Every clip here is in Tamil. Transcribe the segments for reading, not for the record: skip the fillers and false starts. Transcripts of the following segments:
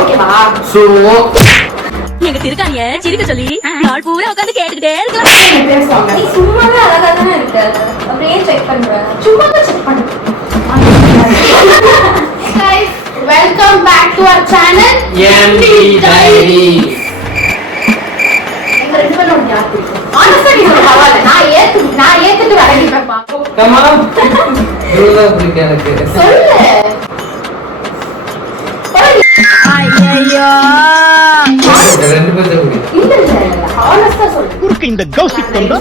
ஓகேவா? சோ எங்க திருக்காணிய சிரிக்க சொல்லி நாள் பூரா உட்காந்து கேட்டுக்கிட்டே இருக்கலாம். பேசுவாங்க. நீ சும்மாவே அழகா தானே இருக்க, அப்படியே செக் பண்ற. சும்மா தான் செக் பண்ணு. Guys, welcome back to our channel MD Diary. எங்க ரெண்டு பேரும் யார் பிடிக்கும்? ஆனஸ்டா நீ சொல்ல பரவாயில்ல. நான் ஏத்துட்டு வரேன் பாப்போம். Come on. இதுதான் பிடிக்கும் எனக்கு. சொல்லு. ஐயோ ரெண்டு பேரும் பிடிக்கும். இல்ல ஆனஸ்டா சொல்லு. குறுக்கு இந்த கௌசிக் கொண்டா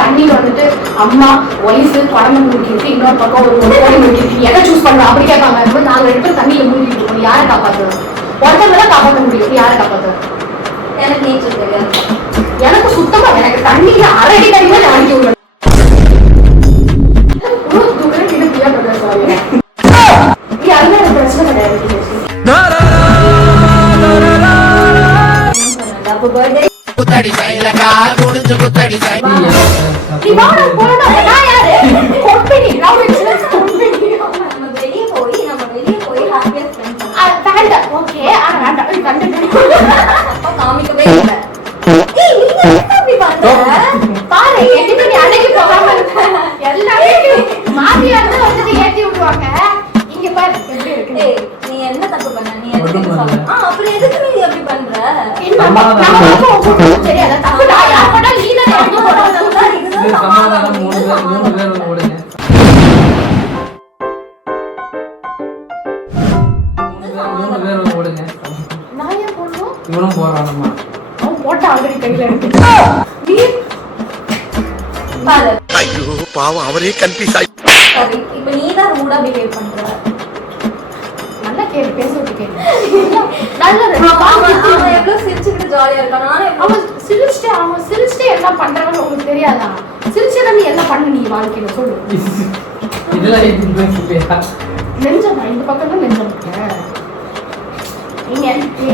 தண்ணியில வந்துட்டு அம்மா வயசு குழம்பு முடிக்கிட்டு இன்னொரு பக்கம் ஒரு கோழி முடிக்கிட்டு எதை சூஸ் பண்ணலாம் அப்படி கேட்பாங்க. நாங்க ரெண்டு பேரும் தண்ணியில மூழ்கிட்டு இருக்கோம், யாரை காப்பாற்றுறோம்? ஒருத்தவங்க காப்பாற்ற முடியும், யாரை காப்பாற்றுறோம்? எனக்கு நீச்சல் தெரியாது. எனக்கு சுத்தமா எனக்கு தண்ணியில அரடி தண்ணியில நான் அடிக்க விடுவேன். நீ அதுதான் எனக்கு பிரச்சனை கிடையாது. அப்போ பர்த்டே குத்தடி சைலகா குடிச்சு குத்தடி சை நீ வாடா போடா நான் யாரு கொப்படி நான் வெளிய போய் ஹாப்பியா ஸ்பெண்ட் பண்ணலாம். வேண்டாம் ஓகே ஆனா வேண்டாம் நீ கண்டென்ட் அப்ப காமிக்கவே இல்ல. ஏய் நீ என்ன இப்படி பண்ற? பாரு என்கிட்ட நீ அடக்கி போகாம இருக்க. எல்லாமே மாமியா இருந்தா வந்து ஏத்தி விடுவாங்க. இங்க பாரு எப்படி இருக்கு. ஏய் நீ என்ன தப்பு பண்ண? நீ எதுக்கு சொல்ற? அப்புறம் எதுக்கு நீ அப்படி பண்ற? என்ன தெரியாத தப்பு நான் யார் பண்ணா நீ தான் தப்பு போடுறதா? இதுதான் சமாதானம். மூணு பேர் ஓடுங்க. மூணு பேர் ஓடுங்க. நான் ஏன் போடணும்? இவனும் போறானம்மா. அவன் போட்ட ஆல்ரெடி கையில இருக்கு. நீ பாரு ஐயோ பாவம் அவரே கன்ஃபியூஸ் ஆயி சரி இப்போ நீ தான் ரூடா பிஹேவ் பண்ற. நல்லா கேளு பேசிட்டு கேளு. நல்ல அவன் எவ்வளவு சிரிச்சிட்டு ஜாலியா இருக்கான். அவன் சிரிச்சிட்டு எல்லாம் பண்றான்னு உங்களுக்கு தெரியாதா? சிரிச்சத நீ எல்லாம் பண்ணு நீ வாழ்க்கையில சொல்லு. இதெல்லாம் இது பேசியா? நெஞ்சம் இந்த பக்கம் தான் நெஞ்சம் இருக்கு. நீங்க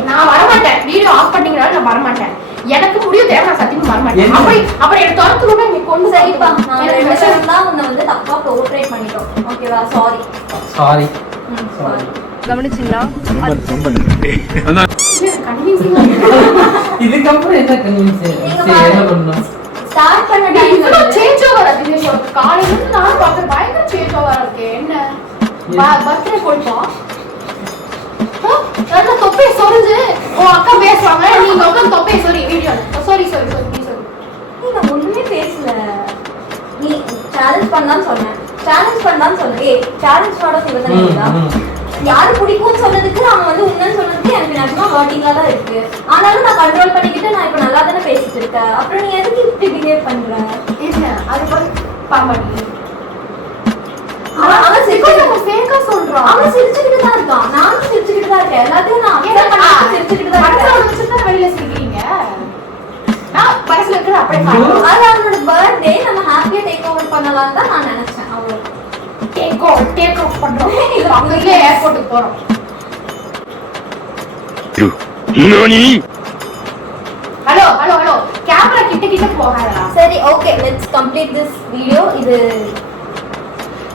நான் வர மாட்டேன். வீடியோ ஆஃப் பண்ணீங்கனால நான் வர மாட்டேன். எனக்கு முடியும் தேவை, நான் சத்தியமா வர மாட்டேன். அப்புறம் எனக்கு துரத்துணும்னா நீ கொண்டு சரிப்பா. நான் ரெண்டு பேரும் தான் உன்னை வந்து தப்பா போர்ட்ரேட் பண்ணிட்டோம். ஓகேவா? சாரி. கவனிச்சிங்களா? இதுக்கப்புறம் என்ன கன்வின்ஸ் என்ன பண்ணணும்? ஸ்டார்ட் பண்ணடா. இவ்ளோ சேஞ்ச் ஓவர் அது விஷயம். காலையில இருந்து நான் பார்க்க பயங்கர சேஞ்ச் ஓவர் இருக்கு. என்ன பர்த்டே போய்ப்போம். நல்ல தொப்பை சொரிஞ்சு உன் அக்கா பேசுவாங்க, நீங்க உட்காந்து தொப்பை சொரி வீடியோல. சாரி நீ சொல்லு. நீங்க ஒண்ணுமே பேசல. நீ சேலஞ்ச் பண்ணலாம்னு சொன்னேன். ஏய் சேலஞ்ச் பண்ண சொல்லுதா? யாரு பிடிக்கும்னு சொன்னதுக்கு அவன் வந்து உன்னன்னு சொன்னதுக்கு எனக்கு நிஜமா ஹர்ட்டிங்கா தான் இருக்கு. ஆனாலும் நான் கண்ட்ரோல் பண்ணிக்கிட்டு நான் இப்ப நல்லா தானே பேசிட்டு இருக்கேன். அப்புறம் நீ எதுக்கு இப்படி பிஹேவ் பண்ற? என்ன அது போய் பாம்படி. அவன் ஃபேக்கா சொல்றான். அவன் சிரிச்சிட்டு தான் இருக்கான், நானும் சிரிச்சிட்டு தான் இருக்கேன். எல்லாத்தையும் நான் அப்சர்வ் பண்ணி சிரிச்சிட்டு தான் இருக்கேன். மனசுல வச்சிட்டு வெளியில சிரிக்கிறீங்க. நான் பரிசுல இருக்கிற அப்படியே பாரு. அது அவனோட பர்த்டே, நம்ம ஹாப்பியா டேக் ஓவர் பண்ணலாம் தான் நான் நினைச்சேன். அவ்வளவு டேக் ஆஃப் பண்றோம். இது அங்கேயே ஏர்போர்ட்டுக்கு போறோம். ஹலோ கேமரா கிட்ட போகாதடா. சரி okay let's complete this video. இது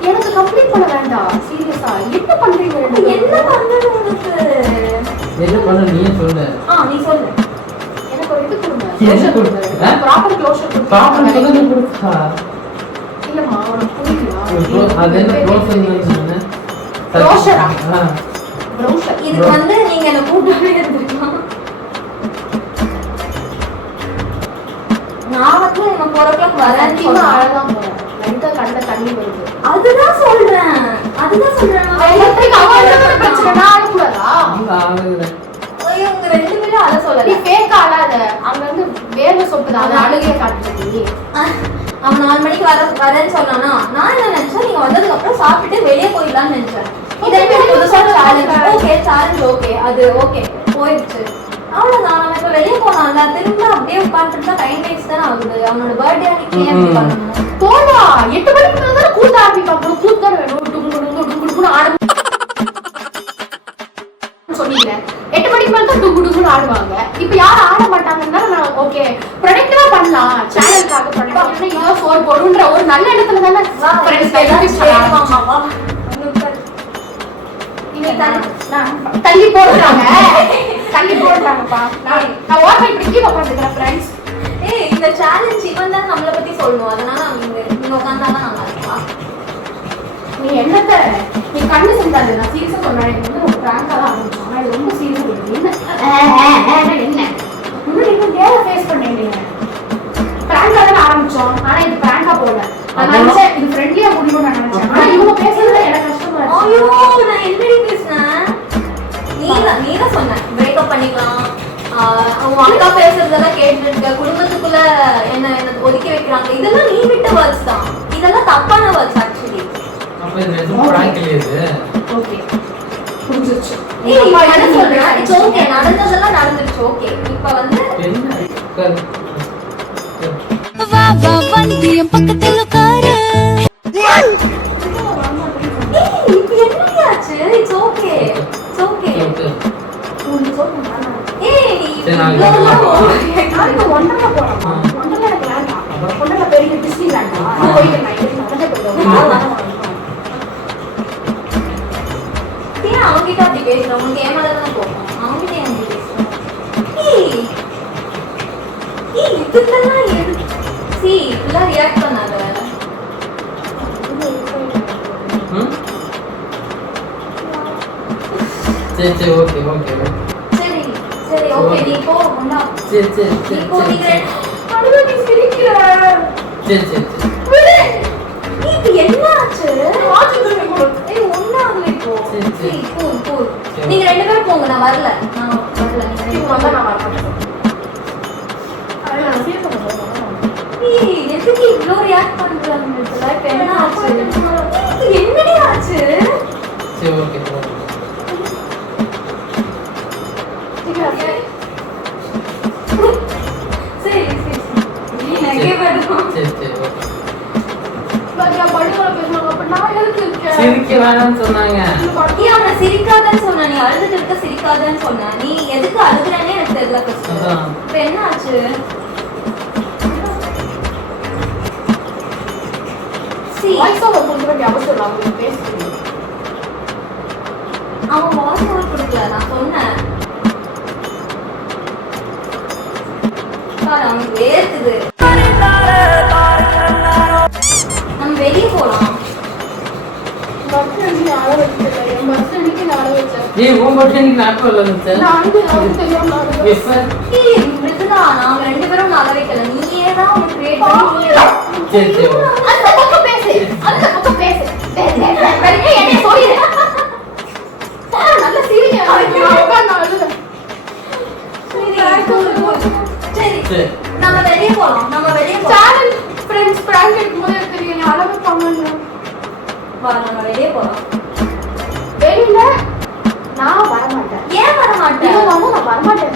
எனக்கு கம்ப்ளீட் பண்ண வேண்டாம். சீரியஸா என்ன பண்றீங்க? என்ன பண்றது உங்களுக்கு? என்ன பண்ண நீயே சொல்லு. நீ சொல்லு. எனக்கு ஒரு இது கொடுங்க. என்ன கொடுங்க? ப்ராப்பர் க்ளோஷர் கொடுங்க. ப்ராப்பர் சொல்லுங்க கொடுத்தா. இல்லம்மா உனக்கு புரியலையா? அது என்ன க்ளோஷர் சொன்னே? க்ளோஷரா? க்ளோஷர். இது வந்து நீங்க என்ன கூட்டவே இருந்திருக்கலாம். நான் வந்து நம்ம 4 o'clock வரேன். நீங்க அழகாம போறேன். லைட்டா கண்ட தண்ணி வருது. அதுதான் சொல்றேன். எலக்ட்ரிக் அவங்களோட பிரச்சனை நான் அழக்கூடாதா? நீங்க ஆளுங்க. ஐயோ உங்க ரெண்டு பேரும் அழ சொல்லல. நீ ஃபேக் அழாத. அங்க இருந்து வேர்வை சொப்புதா. அது அழுகைய காட்டுது. அவன் 4 மணிக்கு வரேன்னு சொன்னானா, நான் என்ன நினைச்சேன் நீங்க வந்ததுக்கு அப்புறம் சாப்பிட்டு வெளியே போயிடலாம்னு நினைச்சேன். இதே புதுசா சேலஞ்ச் ஓகே அது ஓகே போயிடுச்சு. அவ்வளவுதான். நம்ம இப்ப வெளியே போனால திரும்ப அப்படியே உட்காந்துட்டு டைம் வேஸ்ட் தான் ஆகுது. அவனோட பர்த்டே அன்னைக்கு ஏன் இப்படி பண்ணணும்? போடா 8 மணிக்கு மேல தான் கூத்த ஆரம்பிப்பாங்க. கூத்த வேணும் டுங்குடுங்குன்னு ஆட சொன்னீங்க. 8 மணிக்கு மேல தான் டுங்குடுங்குன்னு ஆடுவாங்க. இப்போ யாரும் ஆட மாட்டாங்கன்னா நான் ஓகே ப்ரொடக்டிவா பண்ணலாம். சேனலுக்காக ப்ரொடக்டிவா இதோ சோர் போடுன்ற ஒரு நல்ல இடத்துல தானே ஃப்ரெண்ட்ஸ் எல்லாம் தள்ளி போடுறாங்க தள்ளி போடுறாங்கப்பா. நான் ஓரமா இப்படி கீழே உட்காந்துக்கிறேன் ஃப்ரெண்ட்ஸ். ஏய் இந்த சேலஞ்ச் இவன் தான் நம்மளை பத்தி சொல்லணும், அதனால நீங்க உட்காந்தாதான் நல்லா இருக்கா. நீ என்னத்த நீ கண்ணு செஞ்சாது. நான் சீரியஸா சொன்னேன். இது வந்து ஒரு பிராங்கா தான் ஆரம்பிச்சோம். ஆனா இது ரொம்ப சீரியஸா இருக்கு. என்ன முன்னாடி இன்னும் கேர ஃபேஸ் பண்ணீங்க. பிராங்கா தான் ஆரம்பிச்சோம். ஆனா இது பிராங்கா போல. நான் நினைச்சேன் இது ஃப்ரெண்ட்லியா முடியும்னு நான் நினைச்சேன். ஆனா இவங்க பேசுறதுல எனக்கு கஷ்டமா இருக்கு. ஐயோ நான் என்னடி பேசுனேன்? நீதான் சொன்ன பிரேக்கப் பண்ணிக்கலாம், அவங்க அக்கா பேசுறதெல்லாம் கேட்டுருக்க, குடும்பத்துக்குள்ள என்ன ஒதுக்கி வைக்கிறாங்க, இதெல்லாம் நீ விட்ட வேர்ட்ஸ் தான். இதெல்லாம் தப்பான வேர்ட்ஸ் ஆக்சுவலி. அப்ப இது எதுவும் prank இல்லையே இது. ஓகே புரிஞ்சிருச்சு. ஏய் என்ன சொல்றேன்? இட்ஸ் ஓகே, நடந்ததெல்லாம் நடந்துருச்சு. ஓகே இப்ப வந்து என்ன உட்காரு. வா வா வண்டியம் பக்கத்துல உட்காரு. ஏய் இப்ப என்னடி ஆச்சு? It's okay it's okay. Okay. உங்களுக்கு சொல்றேன். ஏய் சரி, நாளைக்கு நாளைக்கு ஒன்றரை போலாமா? ஒன்றரை எனக்கு வேண்டாம். ஒன்றரை பெரிய டிஸ்னி வேண்டாம். போயிட்டு நான் இது நடந்தே போயிடுவேன். ஏன் அவன்கிட்ட அப்படி பேசுற? உனக்கு ஏமாதான் போகும். அவன்கிட்ட ஏன் அப்படி பேசுற? ஏய் இதுக்கெல்லாம் எது? சி இப்பெல்லாம் ரியாக்ட் பண்ணாத. ம்? சரி சரி ஓகே ஓகே சரி சரி ஓகே நீ போ. ஒண்ணா சரி சரி நீ சரி போ. நீங்க அழுது நீ சிரிக்கிற. சரி சரி சரி விடு. நீ இப்ப என்ன ஆச்சு? ஆச்சுன்னு போடு. ஏய் ஒண்ணாகல இப்போ. சரி, சரி. சரி போ போ. சரி. நீங்க ரெண்டு பேரும் போங்க, நான் வரல. நான் வரல. நீங்க ரெண்டு இவங்க பேரும் வந்தா நான் வரமாட்டேன். அது நான் ஃபீல் பண்ண போறேன். ஏய் எதுக்கு இவ்ளோ ரியாக்ட் பண்றாங்க? இதெல்லாம் இப்ப என்ன ஆச்சு? இது என்னடி ஆச்சு? சரி ஓகே ஓகே. சரி சரி நீ நகை வரணும். சரி சரி ஓகே. பாத்தியா படுவா பேசுவாங்க. அப்ப நான் எதுக்கு இருக்கேன்? சிரிக்க வேணாம்னு சொன்னாங்க. நீ அவனை சிரிக்காதன்னு சொன்ன, நீ அழுதுட்டு இருக்க சிரிக்காதன்னு சொன்ன. நீ எதுக்கு அழுகுறேன்னே எனக்கு தெரியல first. அதான். இப்ப என்ன ஆச்சு? See, வாய்ஸ் ஓவர் கொடுக்க வேண்டிய அவசியம் இல்லை. அவங்க பேசுறீங்க. அவன் வாய்ஸ் ஓவர் கொடுக்கல, நான் சொன்னேன். பாரு அவனுக்கு வேர்க்குது. நம்ம வெளியே போலாம். பஸ் அன்னைக்கு அழ வச்சிருக்கேன். என் பஸ் அன்னைக்கு நான் அழ வச்சேன். ஏய் உன் பட்டன் இன்னைக்கு நாட்கள் வந்துச்சு. நான் அழுது அவருக்கு தெரியாம நான் அழுதேன். எப்ப? ஏய் மிருதுலா, நாங்க ரெண்டு பேரும் நகை வைக்கல. நீயே தான் அவனை கிரியேட் பண்ணி நீயே தான். சரி சரி ஓகே. அந்த பக்கம் பேசு. அந்த பக்கம் பேசு. வெறும் என்னைய சொல்லிடு. நல்ல சீரியஸ். நான் உட்கார்ந்து அழுதேன். சரி சரி. நம்ம வெளியே போலாம். நம்ம வெளியே போலாம். சேனல் ஃப்ரெண்ட்ஸ் பிராங்க் எடுக்கும்போது எனக்கு தெரியும். நீ அழ வைப்பாங்கன்னு. வா நம்ம வெளியே போலாம். வெளியில நான் வரமாட்டேன். ஏன் வர மாட்டேன்? இவங்க வந்து நான் வரமாட்டேன்.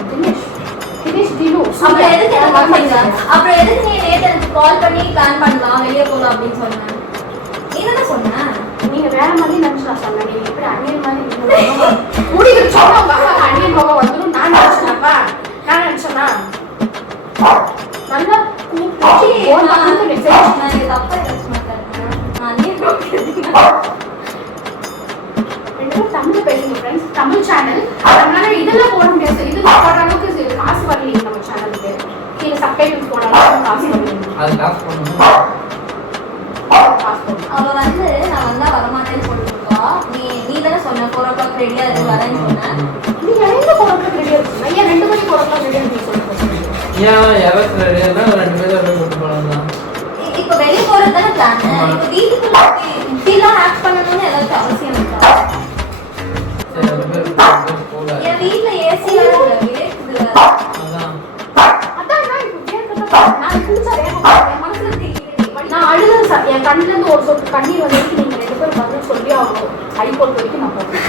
தினேஷ் தினு அப்புறம் எதுக்கு என்ன பண்ணீங்க? அப்புறம் எதுக்கு நீ நேத்து எனக்கு கால் பண்ணி பிளான் பண்ணலாம் வெளியே போலாம் அப்படின்னு சொன்ன? நீ தானே சொன்ன. நீங்க வேற மாதிரி நினைச்சு நான் சொன்னேன். நீங்க எப்படி அண்ணியன் மாதிரி முடிவு சொன்னவங்க அண்ணியன் போக வந்துடும் நான் நினைச்சேன்ப்பா. நான் நினைச்சேன்னா நல்லா கூப்பிட்டு போன் பண்ணி மெசேஜ் நான் இது தப்பா ஏதாச்சும் மாட்டேன். நான் நீ ரெண்டு பேரும் தமிழ் பேசுங்க ஃப்ரெண்ட்ஸ். தமிழ் சேனல் அதனால இதெல்லாம் போட முடியாது. இதெல்லாம் போடுற அளவுக்கு காசு வரலைங்க நம்ம சேனலுக்கு. கீழே சப்டைட்டில்ஸ் போட அளவுக்கு காசு வரலைங்க. அது காசு பண்ணணும். காசு போடணும். அவ வந்து நான் வந்தா வரமாட்டேன்னு சொல்லிருக்கா. நீ தானே சொன்ன 4 o'clock ரெடியா இருக்கு வரேன்னு சொன்ன. நீங்க எங்க போறதுக்கு ரெடியா இருக்கீங்க? ஏன் 2 மணிக்கு போறதுக்கு ரெடியா இருக்கீங்க சொல்லுங்க. ஏன் யாராச்சும் ரெடியாக ரெண்டு பேரும் அப்படியே கூட்டு போகலாம் தான். இப்ப வெளியே போறது தானே பிளான். இப்ப வீட்டுக்குள்ள இப்படிலாம் ஆக்ட் பண்ணணும்னு ஏதாச்சும் அவசியம் இருக்கா? சரி ரெண்டு பேரும் போகல. என் வீட்டுல ஏசி எல்லாம் இல்ல, வேர்க்குதுல. அதான். அதான் நான் இப்ப கேட்கறத நான் குடிச்சா என் மனசுல தெரியுது. நான் அழுது என் கண்ணுல இருந்து ஒரு சொட்டு கண்ணீர் வந்ததுக்கு நீங்க 2 பேரும் பதில் சொல்லி ஆகணும். ஹைகோர்ட் வரைக்கும் நான் போறேன்.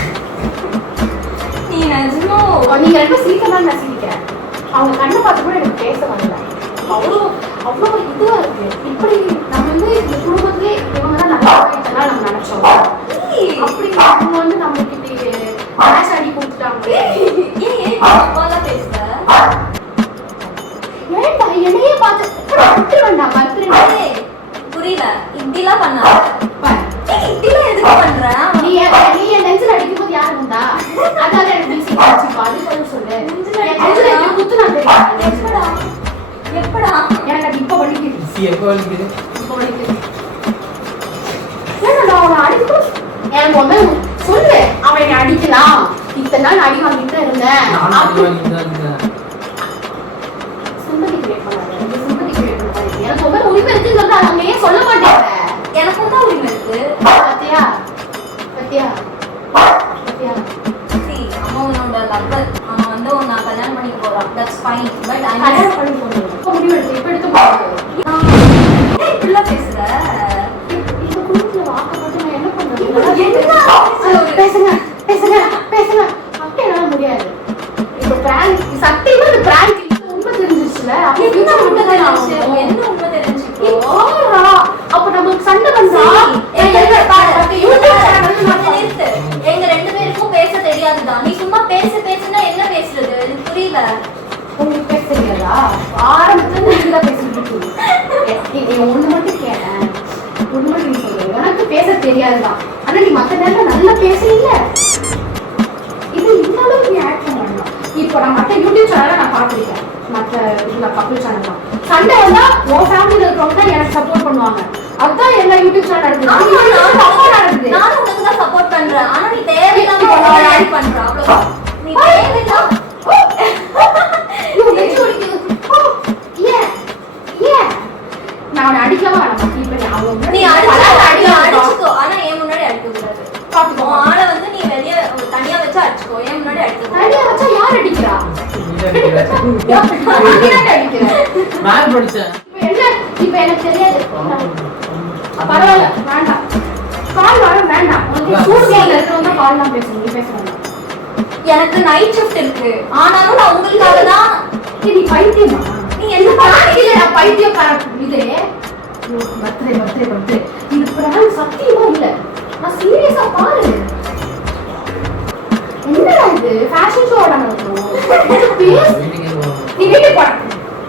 நீ நிஜமோ நீங்க 2 பேரும் சிரிக்கலாம். நான் சிரிக்கிறேன். அவங்க கண்ணை பார்த்து கூட எனக்கு பேச வரல. அவ்வளோ இதுவா இருக்கு. இப்படி நம்ம வந்து இந்த குடும்பத்திலே இவங்க தான் நல்லா இதெல்லாம் நம்ம நினைச்சோம். அப்படி அவங்க வந்து நம்மளுக்கு இப்படி மேட்ச் அடி கொடுத்துட்டாங்க. ஏன் அப்பாலாம் பேசுற? ஏன்டா என்னையே பார்த்து விட்டு வேண்டாம் பர்த்டே ஏய், புரியல. இப்படிலாம் பண்ணாத. பாரு. ஏய், இப்படிலாம் எதுக்கு பண்ற? நீ என் நெஞ்சில் அடிக்கும்போது யார் இருந்தா? வலிக்குது. இப்போ வலிக்குது. ஏன்னா நான் அவனை அடிக்கும் எனக்கு ஒண்ணு சொல்லு, அவன் என்னை அடிக்கலாம், இத்தனை நாள் அடி வாங்கிட்டு இருந்தேன். நானும் அடி வாங்கிட்டு தான் இருந்தேன். சிம்பதி கிரியேட் பண்ணாரு, இந்த சிம்பதி கிரியேட் பண்ணாரு. எனக்கு ரொம்ப உரிமை இருக்குன்னு சொல்லிட்டு அதை அங்க ஏன் சொல்ல மாட்டேன்? எனக்கும் தான் உரிமை இருக்கு. பத்தியா பத்தியா பத்தியா See, அவன் உன்னோட லவ்வர். அவன் வந்து உன்னை கல்யாணம் பண்ணிக்க போறான். That's fine. But I கல்யாணம் பண்ணி போடுறது இப்போ முடிவு எடுத்து இப்போ எடுத்து போடுறது. ஏன் இப்படிலாம் பேசுற? இந்த குடும்பத்துல வாக்கப்பட்டு நான் என்ன பண்றது? என்ன? பேசுங்க பேசுங்க பேசுங்க. அப்படி என்னால முடியாது. இப்போ பிராங்க் சத்தியமா இந்த பிராங்க் உண்மை தெரிஞ்சிருச்சுல. அப்போ என்ன future உண்மை மட்டும் தான் தெரிஞ்சுச்சு? ஆகும். என்ன உண்மை தெரிஞ்சுக்கோ? அப்ப நமக்கு சண்டை வந்தா எங்க பாரு, யூடியூப் சேனல் கொஞ்சம் நிறுத்து. எங்க ரெண்டு பேருக்கும் பேச தெரியாதுதான். நீ சும்மா பேசுனா என்ன பேசுறது? எனக்கு புரியல. உங்களுக்கு பேச தெரியாதா? ஆரம்பத்துல நீங்க தான் பேசிட்டு இருக்கீங்க. நீ ஒண்ணு மட்டும் கேட்டேன், ஒண்ணு மட்டும் நீ சொல்லு. உனக்கு பேச தெரியாதுதான், ஆனா நீ மத்த நேரத்துல நல்லா பேசுறீங்க. இது இந்த அளவுக்கு நீ ஆக்ட் பண்ணணும். இப்போ நான் மத்த யூடியூப் சேனலை நான் பார்த்துருக்கேன், மற்ற இதுல கப்பல் சேனல் தான். சண்டை வந்தா உன் ஃபேமிலியில இருக்கிறவங்க தான் எனக்கு சப்போர்ட் பண்ணுவாங்க. அதுதான் எல்லா யூடியூப் சேனல் நடக்குது. ஆமா, சப்போர்ட் நடக்குது. நானும் உனக்கு தான் support பண்றேன். ஆனா நீ தேவையில்லாம ஒரு act பண்ற. அவ்வளவுதான். நீ தேவையில்லாம இவன் நெஞ்சு வலிக்குது. ஏன் ஏன் நான் அவனை அடிக்கலாமா வேணாமா? இப்ப நீ அவன் நீ அடிச்சுக்கோ. ஆனா என் முன்னாடி அடிக்க கூடாது. பாத்துக்கோ. உன் ஆளை வந்து நீ வெளியே தனியா வச்சு அடிச்சுக்கோ. என் முன்னாடி அடிக்க கூடாது. தனியா வச்சா யார் அடிக்கிறா? நீ தான் அடிக்கிற. மேல் படிச்சேன். இப்ப என்ன? இப்ப எனக்கு தெரியாது. பரவாயில்ல, வேண்டாம். கால் வர வேண்டாம். உனக்கு சூடு மேல இருக்கிறவங்க கால்லாம் பேசணும், நீ பேச வேண்டாம். எனக்கு நைட் ஷிஃப்ட் இருக்கு. ஆனாலும் நான் உங்களுக்காக தான். நீ பைத்தியமா? நீ என்ன பிராங்க் இல்ல, நான் பைத்தியக்காரன். இது பர்த்டே இது பிராங்க் சத்தியமா இல்ல. நான் சீரியஸா பாரு. என்னடா இது ஃபேஷன் ஷோ நடக்கும். வீட்டுக்கே போகணும். நீ வீட்டுக்கு போ.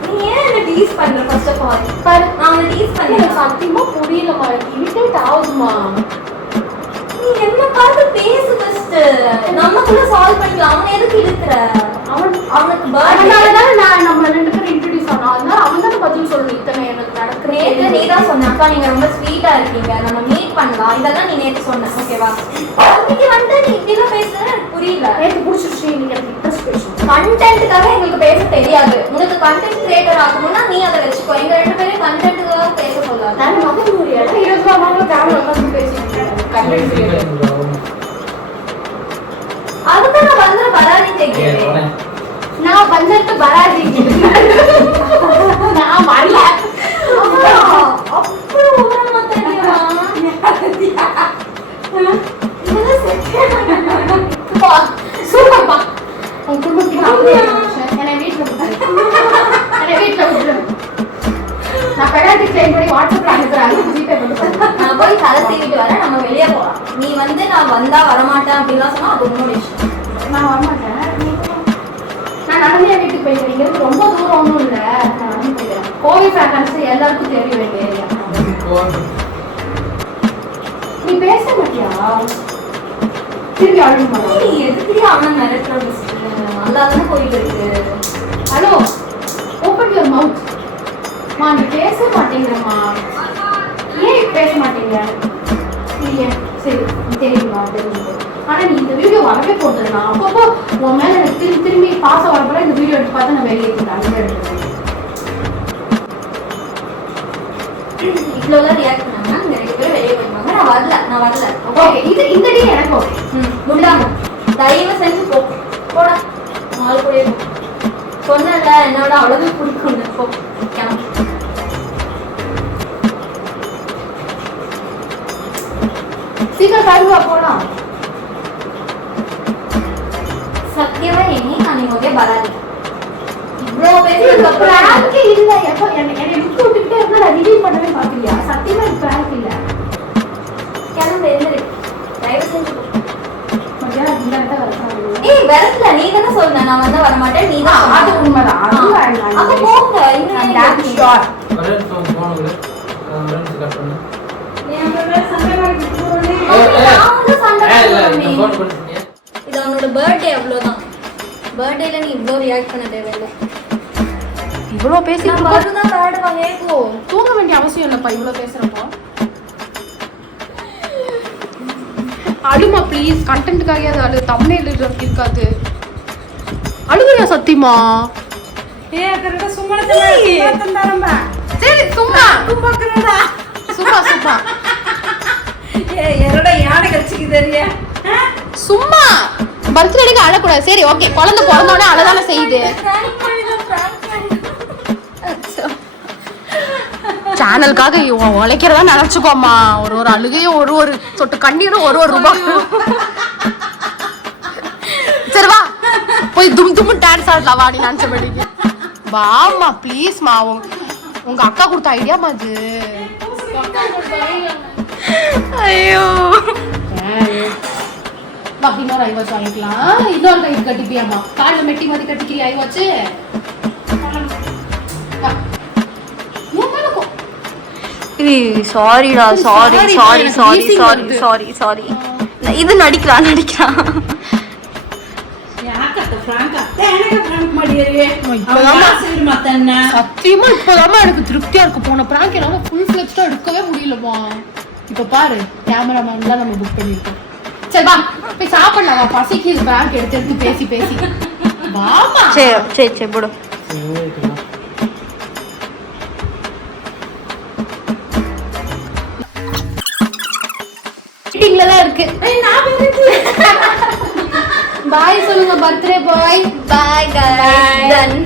நீ ஏன் என்ன டீஸ் பண்ற? ஃபர்ஸ்ட் ஆஃப் ஆல் பாரு, நான் உன்னை டீஸ் எனக்கு பண்ணேன். சத்தியமா புரியலமா. இரிட்டேட் ஆகுதுமா. நீ என்ன பார்த்து பேசு ஃபர்ஸ்ட். நமக்குள்ள சால்வ் பண்ணிக்கலாம். அவனை எதுக்கு இழுக்கிற? அவனுக்கு பர்த்டே அதனாலதான் நான் நம்ம ரெண்டு பேரும் இன்ட்ரோடியூஸ் ஆனோம். அதனால அவன் தான் பதில் சொல்லணும். இத்தனை எனக்கு நேத்து நடக்குது. நீ தான் சொன்ன, அக்கா நீங்க ரொம்ப ஸ்வீட்டா இருக்கீங்க, நம்ம மீட் பண்ணலாம், இதெல்லாம் நீ நேத்து சொன்ன. ஓகேவா? இன்னைக்கு வந்து நீ இப்படிலாம் பேசுறது எனக்கு புரியல. நேற்று பிடிச்சிருச்சு, இன்னைக்கு எனக்கு இன்ட்ரெஸ்ட் பேசணும். கண்டென்ட்டுக்காக எங்களுக்கு பேச தெரியாது. உனக்கு கண்டென்ட் கிரியேட்டர் ஆகணும்னா நீ அதை வச்சுக்கோ. எங்க ரெண்டு பேரும் கண்டென்ட்டுக்காக பேச சொல்லாது. நான் மகன் ஒரு இடம் 20 ரூபா கேமரா உட்காந்து பேசிட்டு இருக்கேன். கண்டென்ட் அதுதான் நான் வந்து பராதி கேட்கிறேன். நான் வந்துட்டு பராதி நான் வரல. அப்புறம் உரமா தெரியுமா? சூப்பர்ப்பா. உன் குடும்பத்துக்கு என்னை வீட்டுல விட்டுரு. நான் பெடாட்டி கிளைம் பண்ணி வாட்ஸ்அப்ல அனுப்புறாங்க, ஜிபே பண்ணுறேன். நான் போய் தலை சீவிட்டு வரேன், நம்ம வெளியே போலாம். நீ வந்து நான் வந்தா வரமாட்டேன் அப்படின்லாம் சொன்னா அது உன்னோட இஷ்டம். நான் வரமாட்டேன். நான் நடந்தே வீட்டுக்கு போயிட்டேன். இங்க இருந்து ரொம்ப தூரம் ஒன்றும் இல்லை. நான் நடந்து போயிட்டேன். கோவை ஃபேக்கன்ஸ் எல்லாருக்கும் தெரிய வேண்டிய ஏரியா. நீ பேச மாட்டியா? திரும்பி அழுக நீ எதுக்குடி அவனை மிரட்டுற? நல்லா தானே போயிட்டு இருக்கு. Hello, open your mouth. மா நீ பேச மாட்டேங்கிறம்மா. ஏன் பேச மாட்டேங்க? இல்லையே, சரி தெரியுமா? தெரியுது. ஆனா நீ இந்த வீடியோ வரவே போடுறது. நான் அப்பப்போ உன் மேல எனக்கு திரும்பி பாசம் வரப்போ இந்த வீடியோ எடுத்து பார்த்து நான் வெளியே எடுத்துட்டேன். இவ்வளோதான் ரியாக்ட் பண்ணாங்க. இந்த ரெண்டு பேரும் வெளியே போயிருவாங்க. நான் வரல. ஓகே, இது இந்த டீ எனக்கு ஓகே. முடியாம தயவு செஞ்சு போடா. நாலு கூட சொன்னல என்னோட அவ்வளவு பிடிக்கும். போ சீக்கிரம் கருவா போலாம். சத்தியமா எண்ணி நான் நீங்க வராது. இவ்வளோ பேசுறதுக்கு அப்புறம் பிராங்க் இல்ல. எப்போ என்னை விட்டு விட்டுக்கிட்டே இருந்தா நான் ரிவீல் பண்ணவே பாக்கலையா? சத்தியமா இது பிராங்க் இல்ல. கிளம்பு, எழுந்திரு. தயவு செஞ்சு போ. கொஞ்சம் இந்த இடத்த வரணும். ஏய் வரல, நீ தானே சொன்ன நான் வந்து வர மாட்டேன். நீ தான் அது உண்மைதான். அப்ப போங்க. இன்னும் ஷார்ட். ஒரே நிமிஷம் போனுங்க. ஒரே நிமிஷம் கட் பண்ணு. இது அவனோட பர்த்டே, அவ்வளவுதான். பர்த்டேல நீ இவ்வளோ ரியாக்ட் பண்ண தேவையில்லை. இவ்வளோ பேசிட்டு நான் இருக்கோம். மறுதான் காடுவாங்க ஏக்கோ. தூங்க வேண்டிய அவசியம் இல்லப்பா இவ்வளோ பேசுறப்போ. அழுமா ப்ளீஸ், கண்டென்ட்டுக்காக அது அழு, தம்ப்நெயில் இருக்காது. அழுகுறியா சத்தியமா? சரி சும்மா சும்மா சும்மா சும்மா பர்த்டேக்கு அழக்கூடாது. சரி ஓகே, குழந்தை பிறந்தோடனே அழதானே செய்யுது. சேனலுக்காக உழைக்கிறதா நினைச்சுக்கோமா. ஒரு அழுகையும் ஒரு சொட்டு கண்ணீரும் ஒரு ரூபாய். சரி வா போய் தும் டான்ஸ் ஆடலாம் வா. நீ நினைச்சபடிக்கு வாமா ப்ளீஸ்மா. உங்க அக்கா கொடுத்த ஐடியாமா அது. ஐயோ வா, இன்னொரு ஐவாச்சு வாங்கிக்கலாம். இன்னொரு கை கட்டிப்பியாமா? காலில் மெட்டி மாதிரி கட்டிக்கிறியா ஐவாச்சு? சாரிடா, sorry sorry sorry sorry sorry sorry. இது நடிக்கிறான். சத்தியமா இப்பதாமா எனக்கு திருப்தியா இருக்கு. போன பிராங்க் என்னால ஃபுல் ஃபிளெஜ்டா எடுக்கவே முடியலமா. இப்ப பாரு, கேமராமேன் தான் நம்ம புக் பண்ணிருக்கோம். சரி வா போய் சாப்பிடலாம். வா, பசிக்கு பிராங்க் எடுத்து பேசி வாமா. சரி போடு. மீட்டிங்ல தான் இருக்கு. பாய் சொல்லுங்க. Birthday boy. Bye guys. Ton.